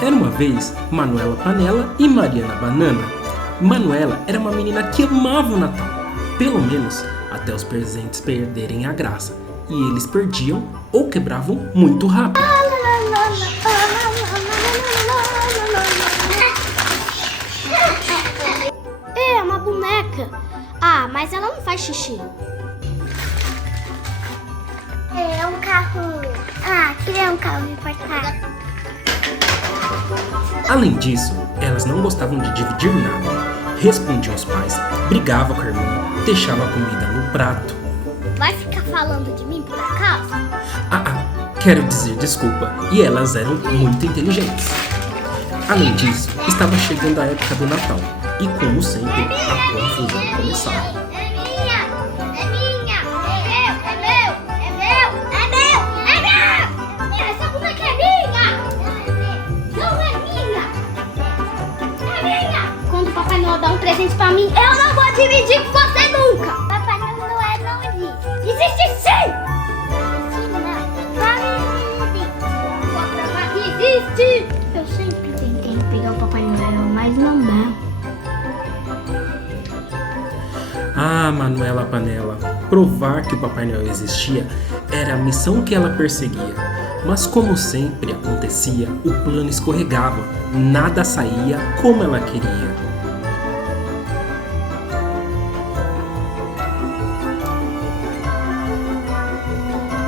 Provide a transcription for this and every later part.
Era uma vez Manuela Panela e Mariana Banana. Manuela era uma menina que amava o Natal, pelo menos até os presentes perderem a graça, e eles perdiam ou quebravam muito rápido. É uma boneca. Ah, mas ela não faz xixi. É um carro. Ah, queria um carro importado. Além disso, elas não gostavam de dividir nada. Respondiam aos pais, brigava com a irmã, deixava a comida no prato. Vai ficar falando de mim por acaso? Quero dizer desculpa, e elas eram muito inteligentes. Além disso, estava chegando a época do Natal, e como sempre, a confusão começava. Dá um presente pra mim, eu não vou dividir com você nunca! Papai Noel não existe. Existe sim! Sim, não. Não existe. Vou provar que existe! Eu sempre tentei pegar o Papai Noel, mas não dá. Manuela Panela, provar que o Papai Noel existia era a missão que ela perseguia. Mas como sempre acontecia, o plano escorregava, nada saía como ela queria.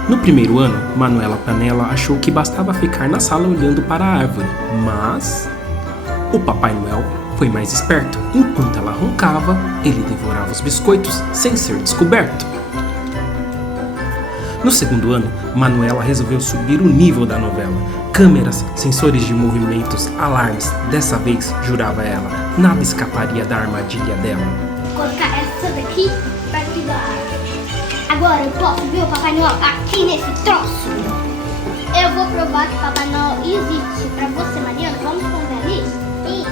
No primeiro ano, Manuela Panela achou que bastava ficar na sala olhando para a árvore, mas o Papai Noel foi mais esperto. Enquanto ela roncava, ele devorava os biscoitos sem ser descoberto. No segundo ano, Manuela resolveu subir o nível da novela. Câmeras, sensores de movimentos, alarmes. Dessa vez, jurava ela, nada escaparia da armadilha dela. Vou colocar essa daqui perto da árvore. Agora eu posso ver o Papai Noel aqui nesse troço. Eu vou provar que o Papai Noel existe. Pra você, Mariana, vamos contar ali? Sim.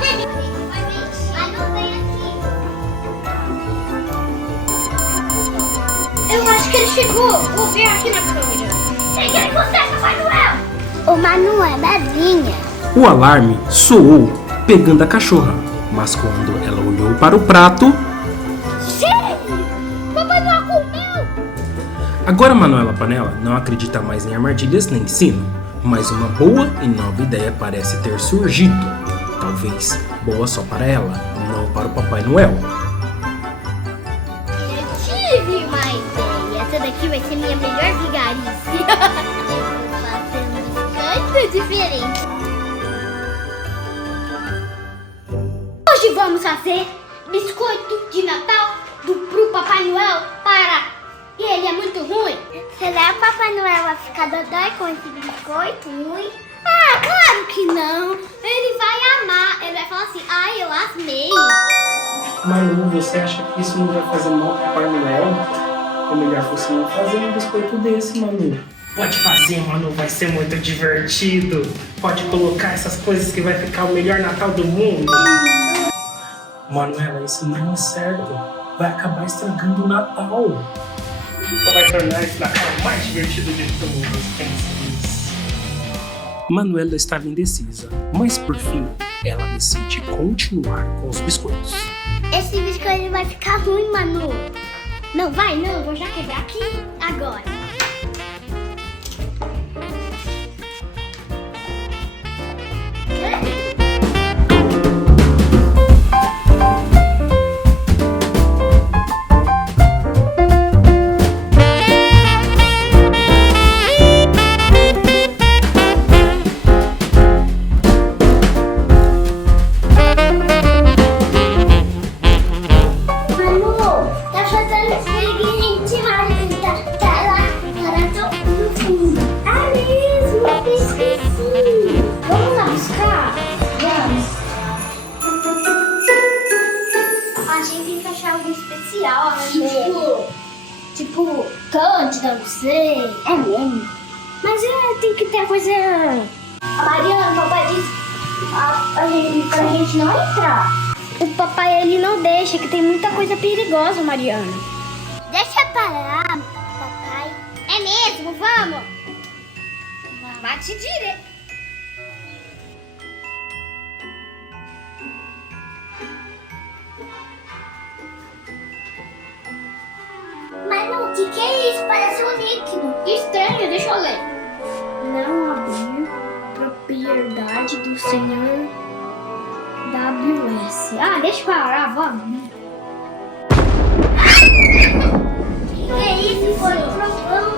Mas não vem aqui. Eu acho que ele chegou. Vou ver aqui na câmera. Cheguei com você, Papai Noel! O Manu é madrinha. O alarme soou, pegando a cachorra. Mas quando ela olhou para o prato... Papai Noel comeu! Agora Manuela Panela não acredita mais em armadilhas nem ensino, mas uma boa e nova ideia parece ter surgido. Talvez boa só para ela, não para o Papai Noel. Eu tive uma ideia. Essa daqui vai ser minha melhor vigarice. Eu vou fazer um biscoito diferente. Hoje vamos fazer biscoito de Natal pro Papai Noel para... E ele é muito ruim. Será que o Papai Noel vai ficar dodói com esse biscoito ruim? Ah, claro que não. Ele vai amar. Ele vai falar assim, eu amei. Manu, você acha que isso não vai fazer mal para o Papai Noel? É melhor você não fazer um biscoito desse, Manu. Pode fazer, Manu, vai ser muito divertido. Pode colocar essas coisas que vai ficar o melhor Natal do mundo. Manuela, isso não é certo. Vai acabar estragando o Natal. Vai tornar esse Natal mais divertido de todos. Pensa nisso. Manuela estava indecisa, mas por fim, ela decide continuar com os biscoitos. Esse biscoito vai ficar ruim, Manu. Não vai não, vou já quebrar aqui agora. Especial, Tipo, Cândida, não sei. É mesmo? Mas tem que ter coisa. A Mariana, o papai disse pra gente não entrar. O papai ele não deixa, que tem muita coisa perigosa, Mariana. Deixa parar, papai. É mesmo, vamos. Bate direito. líquido. Que estranho, deixa eu ler. Não abrir propriedade do senhor WS. Ah, deixa eu parar, vamos. Que isso? Foi trovão.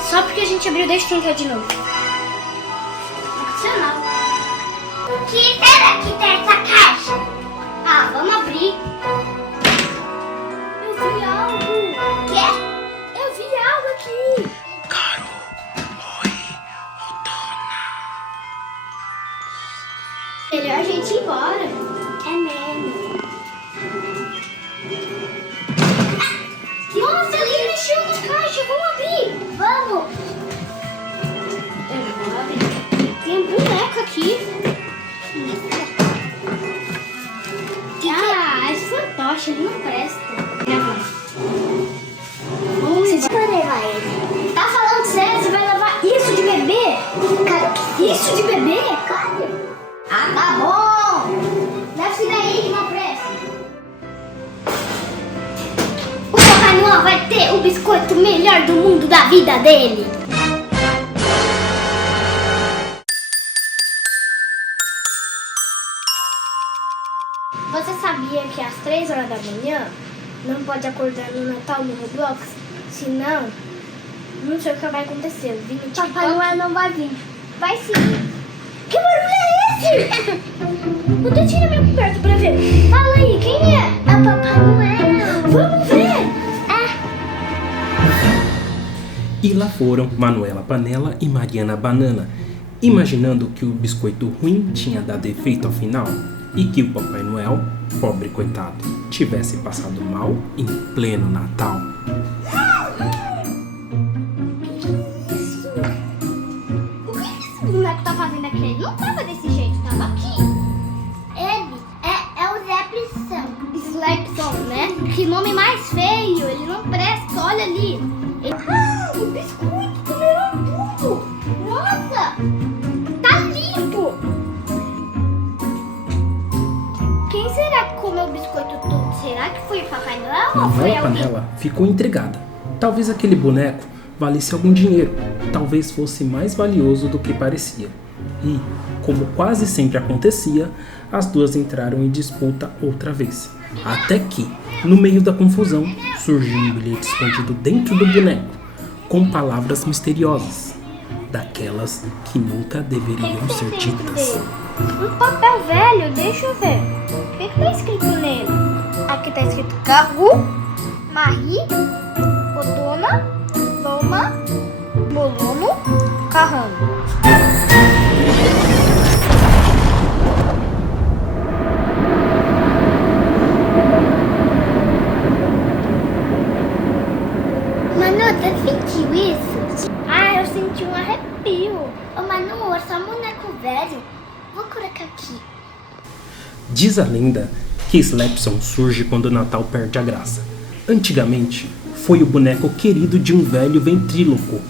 Só porque a gente abriu, deixa eu tentar de novo. Funcional. O que será que tem essa caixa? Ah, vamos abrir. Eu vi algo. Quê? Eu vi algo aqui. Melhor a gente ir embora. É mesmo. Nossa, ele mexeu na caixa. Vamos abrir. Vamos. Eu vou abrir. Tem um boneco aqui. Ah, esse fantoche, ele não presta. Você vai levar ele. Tá falando sério? Você vai levar isso de bebê? Isso de bebê? Claro. Ah, tá bom. Leva isso daí que não presta. O Papai Noel vai ter o biscoito melhor do mundo da vida dele. Você sabia que às 3 horas da manhã não pode acordar no Natal no Roblox? Senão, não sei o que vai acontecer. Eu vi no TikTok. Papai Noel não vai vir. Vai sim. Que barulho é esse? Vou até tirar meu perto pra ver. Fala aí, quem é? É o Papai Noel. Vamos ver. E lá foram Manuela Panela e Mariana Banana, imaginando que o biscoito ruim tinha dado efeito ao final e que o Papai Noel, pobre coitado, tivesse passado mal em pleno Natal. O que esse moleque tá fazendo aqui? Ele não tava desse jeito, tava aqui. Ele é o Slepson, né? Que nome mais feio, ele não presta, olha ali. Ah, o biscoito comeram tudo. Nossa, tá limpo. Quem será que comeu o biscoito todo? Será que foi o Papai Noel ou foi Manuela alguém? Panela ficou intrigada. Talvez aquele boneco valesse algum dinheiro, talvez fosse mais valioso do que parecia. E, como quase sempre acontecia, as duas entraram em disputa outra vez. Até que, no meio da confusão, surgiu um bilhete escondido dentro do boneco, com palavras misteriosas, daquelas que nunca deveriam ser ditas. Um papel velho, deixa eu ver. O que tá escrito nele? Aqui tá escrito Gagu, Marie, Odona, Loma, Molono, Carrano. Manu, você sentiu isso? Ah, eu senti um arrepio. Ô Manu, é só um boneco velho. Vou colocar aqui. Diz a lenda que Slepson surge quando o Natal perde a graça. Antigamente, foi o boneco querido de um velho ventríloco.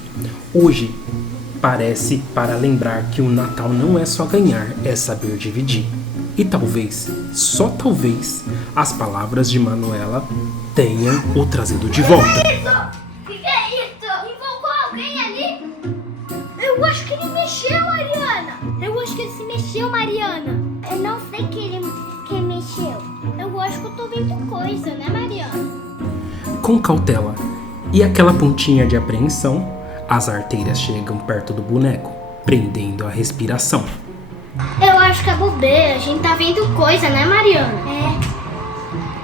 Hoje, parece para lembrar que o Natal não é só ganhar, é saber dividir. E talvez, só talvez, as palavras de Manuela tenham o trazido de volta. O que é isso? Invocou alguém ali? Eu acho que ele mexeu, Mariana. Eu acho que ele se mexeu, Mariana. Eu não sei quem mexeu. Eu acho que eu tô vendo coisa, né, Mariana? Com cautela e aquela pontinha de apreensão, as arteiras chegam perto do boneco, prendendo a respiração. Eu acho que é bobeira. A gente tá vendo coisa, né, Mariana?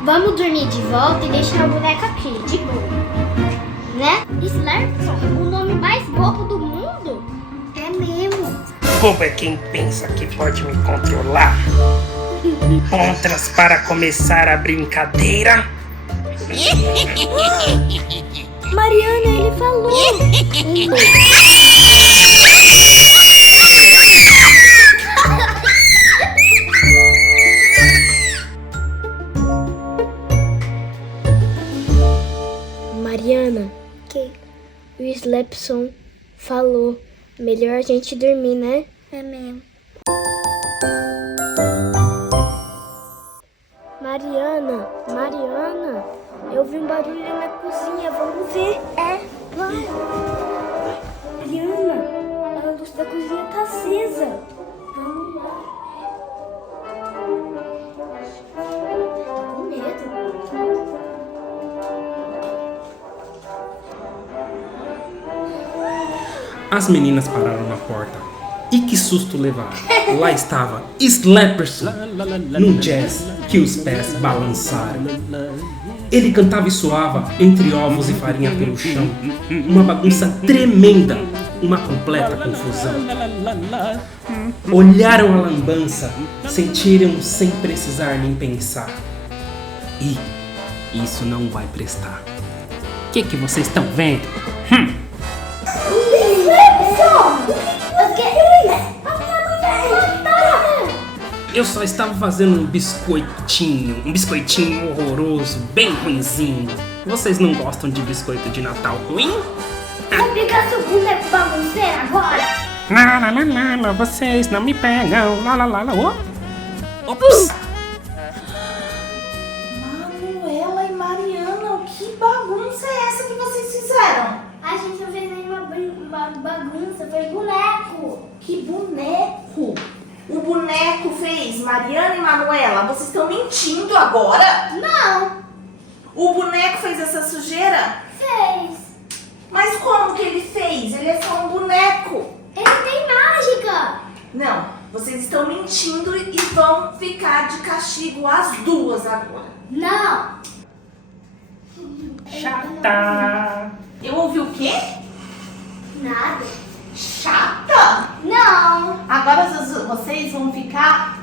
Vamos dormir de volta e deixar o boneco aqui, de boa. Né? Slepson, o nome mais bobo do mundo? É mesmo. Bobo é quem pensa que pode me controlar. Contras para começar a brincadeira. Mariana, ele falou. Mariana, o Slepson falou. Melhor a gente dormir, né? É mesmo. Mariana, eu vi um barulho na cozinha, vamos ver. Vai. Mariana, a luz da cozinha tá acesa. Vamos lá. Tô com medo. As meninas pararam na porta. E que susto levaram. Lá estava Slapperson, num jazz que os pés balançaram. Ele cantava e suava entre ovos e farinha pelo chão. Uma bagunça tremenda, uma completa confusão. Olharam a lambança, sentiram sem precisar nem pensar. E isso não vai prestar. O que vocês estão vendo? Eu só estava fazendo um biscoitinho horroroso, bem ruinzinho. Vocês não gostam de biscoito de Natal ruim? Vou pegar seu boneco bagunceiro agora. Não, vocês não me pegam. Ops! Manuela e Mariana, que bagunça é essa que vocês fizeram? A gente não fez nenhuma bagunça, foi boneco. Que boneco? O boneco fez Mariana e Manuela. Vocês estão mentindo agora? Não, O boneco fez essa sujeira? fez. Mas como que ele fez? Ele é só um boneco. Ele tem mágica. Não, vocês estão mentindo e vão ficar de castigo as duas agora. Não. Chata! Eu ouvi o quê? Nada. Chata? Não. Agora vocês vão ficar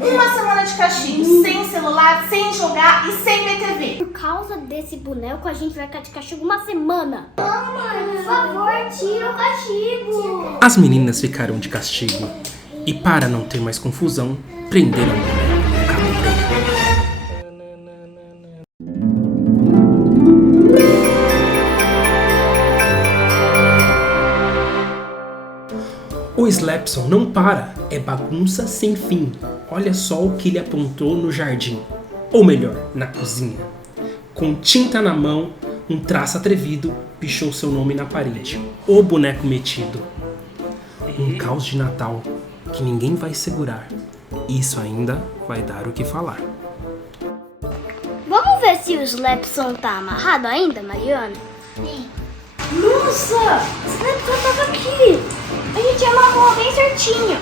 uma semana de castigo, sem celular, sem jogar e sem ver TV. Por causa desse boneco, a gente vai ficar de castigo uma semana. Não, mãe, por favor, tira o castigo. As meninas ficaram de castigo. E para não ter mais confusão, prenderam o boneco no cabelo. O Slapson não para, é bagunça sem fim. Olha só o que ele aprontou no jardim. Ou melhor, na cozinha. Com tinta na mão, um traço atrevido pichou seu nome na parede. O boneco metido. Um caos de Natal que ninguém vai segurar. Isso ainda vai dar o que falar. Vamos ver se o Slapson tá amarrado ainda, Mariana? Sim. Nossa! O Slapson tava aqui. A gente amarrou bem certinho.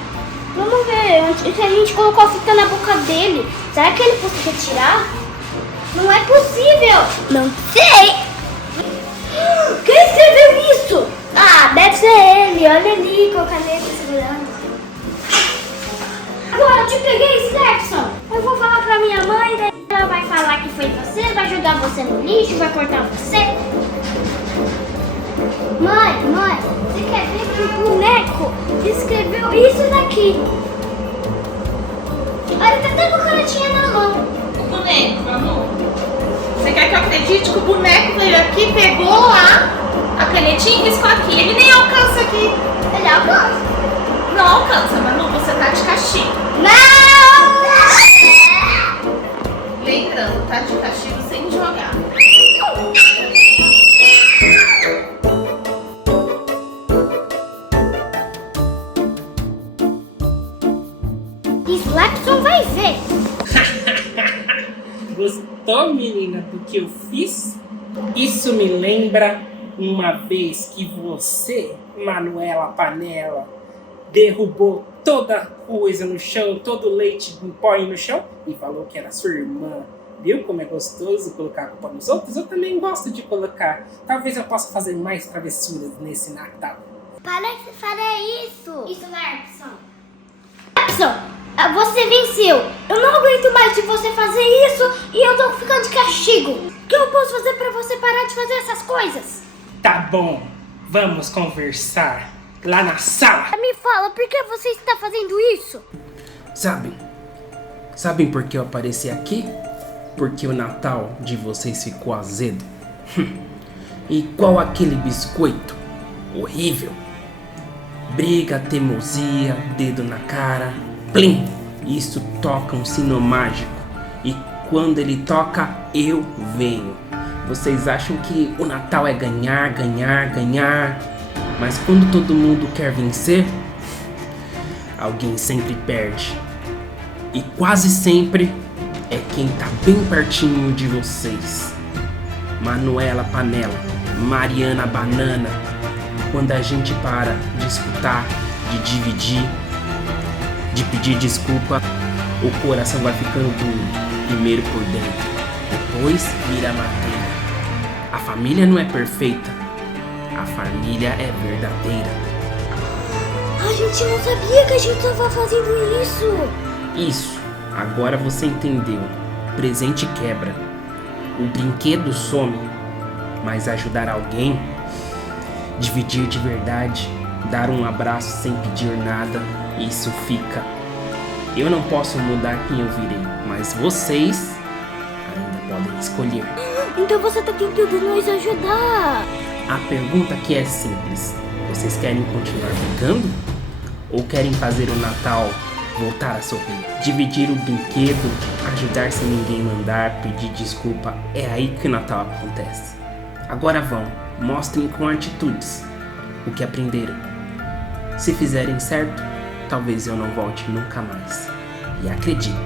Vamos ver se a gente colocou a fita na boca dele. Será que ele conseguiu tirar? Não é possível. Não sei. Quem escreveu isso? Ah, deve ser ele. Olha ali com a caneta segurando. Agora eu te peguei, Slapson. Eu vou falar pra minha mãe, daí ela vai falar que foi você, vai jogar você no lixo, vai cortar você. Mãe, você quer ver que o boneco escreveu isso daqui? Olha, tá até com a canetinha na mão. O boneco, Manu. Você quer que eu acredite que o boneco veio aqui, pegou a canetinha e riscou aqui? Ele nem alcança aqui. Ele alcança? Não alcança, Manu. Você tá de castigo. Não! Lembrando, tá de castigo sem jogar. Slapson vai ver. Gostou, menina, do que eu fiz? Isso me lembra uma vez que você, Manuela Panela, derrubou toda coisa no chão, todo leite em pó no chão e falou que era sua irmã. Viu como é gostoso colocar a culpa nos outros? Eu também gosto de colocar. Talvez eu possa fazer mais travessuras nesse Natal. Para isso. Slapson. Slapson, você venceu. Eu não aguento mais de você fazer isso e eu tô ficando de castigo. O que eu posso fazer pra você parar de fazer essas coisas? Tá bom, vamos conversar lá na sala. Me fala, por que você está fazendo isso? Sabem por que eu apareci aqui? Porque o Natal de vocês ficou azedo. Igual aquele biscoito horrível. Briga, teimosia, dedo na cara. Plim! Isso toca um sino mágico. E quando ele toca, eu venho. Vocês acham que o Natal é ganhar, ganhar, ganhar, mas quando todo mundo quer vencer, alguém sempre perde. E quase sempre é quem tá bem pertinho de vocês. Manuela Panela, Mariana Banana. Quando a gente para de escutar, de dividir, de pedir desculpa, o coração vai ficando duro, primeiro por dentro, depois vira madeira. A família não é perfeita, a família é verdadeira. A gente não sabia que a gente estava fazendo isso. Isso, agora você entendeu. O presente quebra, o brinquedo some, mas ajudar alguém, dividir de verdade, dar um abraço sem pedir nada, isso fica. Eu não posso mudar quem eu virei, mas vocês ainda podem escolher. Então você tá tentando nos ajudar. A pergunta aqui é simples. Vocês querem continuar brincando? Ou querem fazer o Natal voltar a sorrir? Dividir o brinquedo, ajudar sem ninguém mandar, pedir desculpa. É aí que o Natal acontece. Agora vão, mostrem com atitudes o que aprenderam. Se fizerem certo, talvez eu não volte nunca mais. E acredite,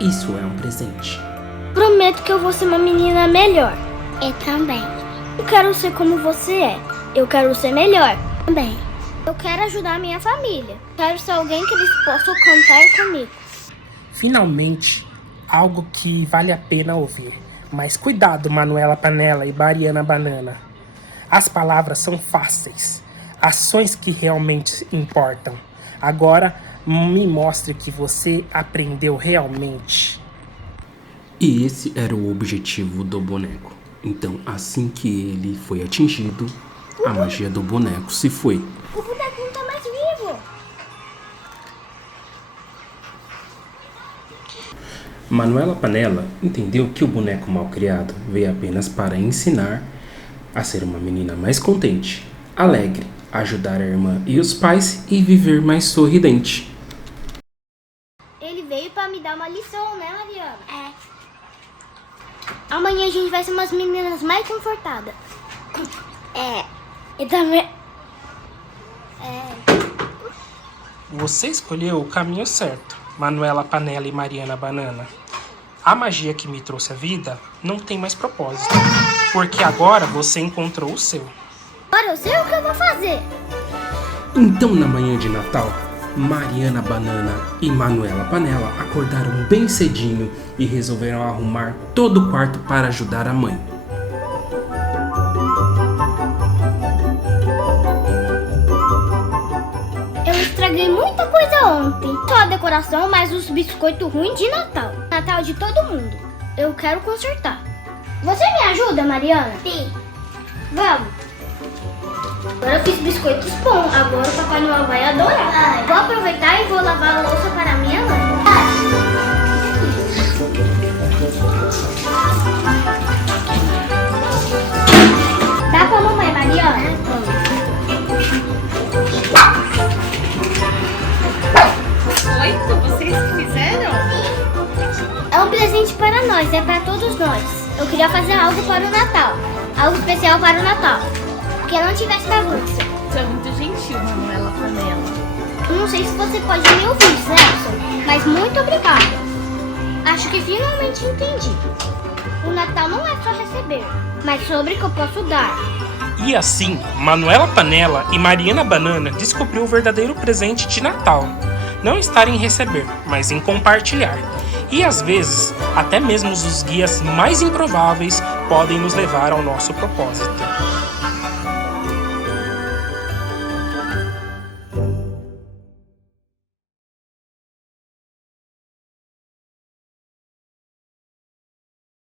isso é um presente. Prometo que eu vou ser uma menina melhor. Eu também. Eu quero ser como você é. Eu quero ser melhor também. Eu quero ajudar a minha família. Quero ser alguém que eles possam contar comigo. Finalmente, algo que vale a pena ouvir. Mas cuidado, Manuela Panela e Mariana Banana. As palavras são fáceis. Ações que realmente importam. Agora, me mostre que você aprendeu realmente. E esse era o objetivo do boneco. Então, assim que ele foi atingido, a magia do boneco se foi. O boneco não tá mais vivo. Manuela Panela entendeu que o boneco mal criado veio apenas para ensinar a ser uma menina mais contente, alegre, ajudar a irmã e os pais e viver mais sorridente. Ele veio pra me dar uma lição, né, Mariana? É. Amanhã a gente vai ser umas meninas mais confortadas. É. E também... Você escolheu o caminho certo, Manuela Panela e Mariana Banana. A magia que me trouxe a vida não tem mais propósito, porque agora você encontrou o seu. Agora eu sei o que eu vou fazer. Então, na manhã de Natal, Mariana Banana e Manuela Panela acordaram bem cedinho e resolveram arrumar todo o quarto para ajudar a mãe. Eu estraguei muita coisa ontem. Só a decoração, mais os biscoitos ruins de Natal. Natal de todo mundo. Eu quero consertar. Você me ajuda, Mariana? Sim. Vamos. Agora eu fiz biscoitos bons. Agora o Papai Noel vai adorar. Vou aproveitar e vou lavar a louça para a minha mãe. Dá pra mamãe, Mariana? Oito? Vocês que fizeram? É um presente para nós, é para todos nós. Eu queria fazer algo para o Natal. Algo especial para o Natal. Que não tivesse bagunça. Você é muito gentil, Manuela Panela. Eu não sei se você pode me ouvir, Celso, mas muito obrigada. Acho que finalmente entendi. O Natal não é só receber, mas sobre o que eu posso dar. E assim, Manuela Panela e Mariana Banana descobriu o verdadeiro presente de Natal. Não estar em receber, mas em compartilhar. E às vezes, até mesmo os guias mais improváveis podem nos levar ao nosso propósito.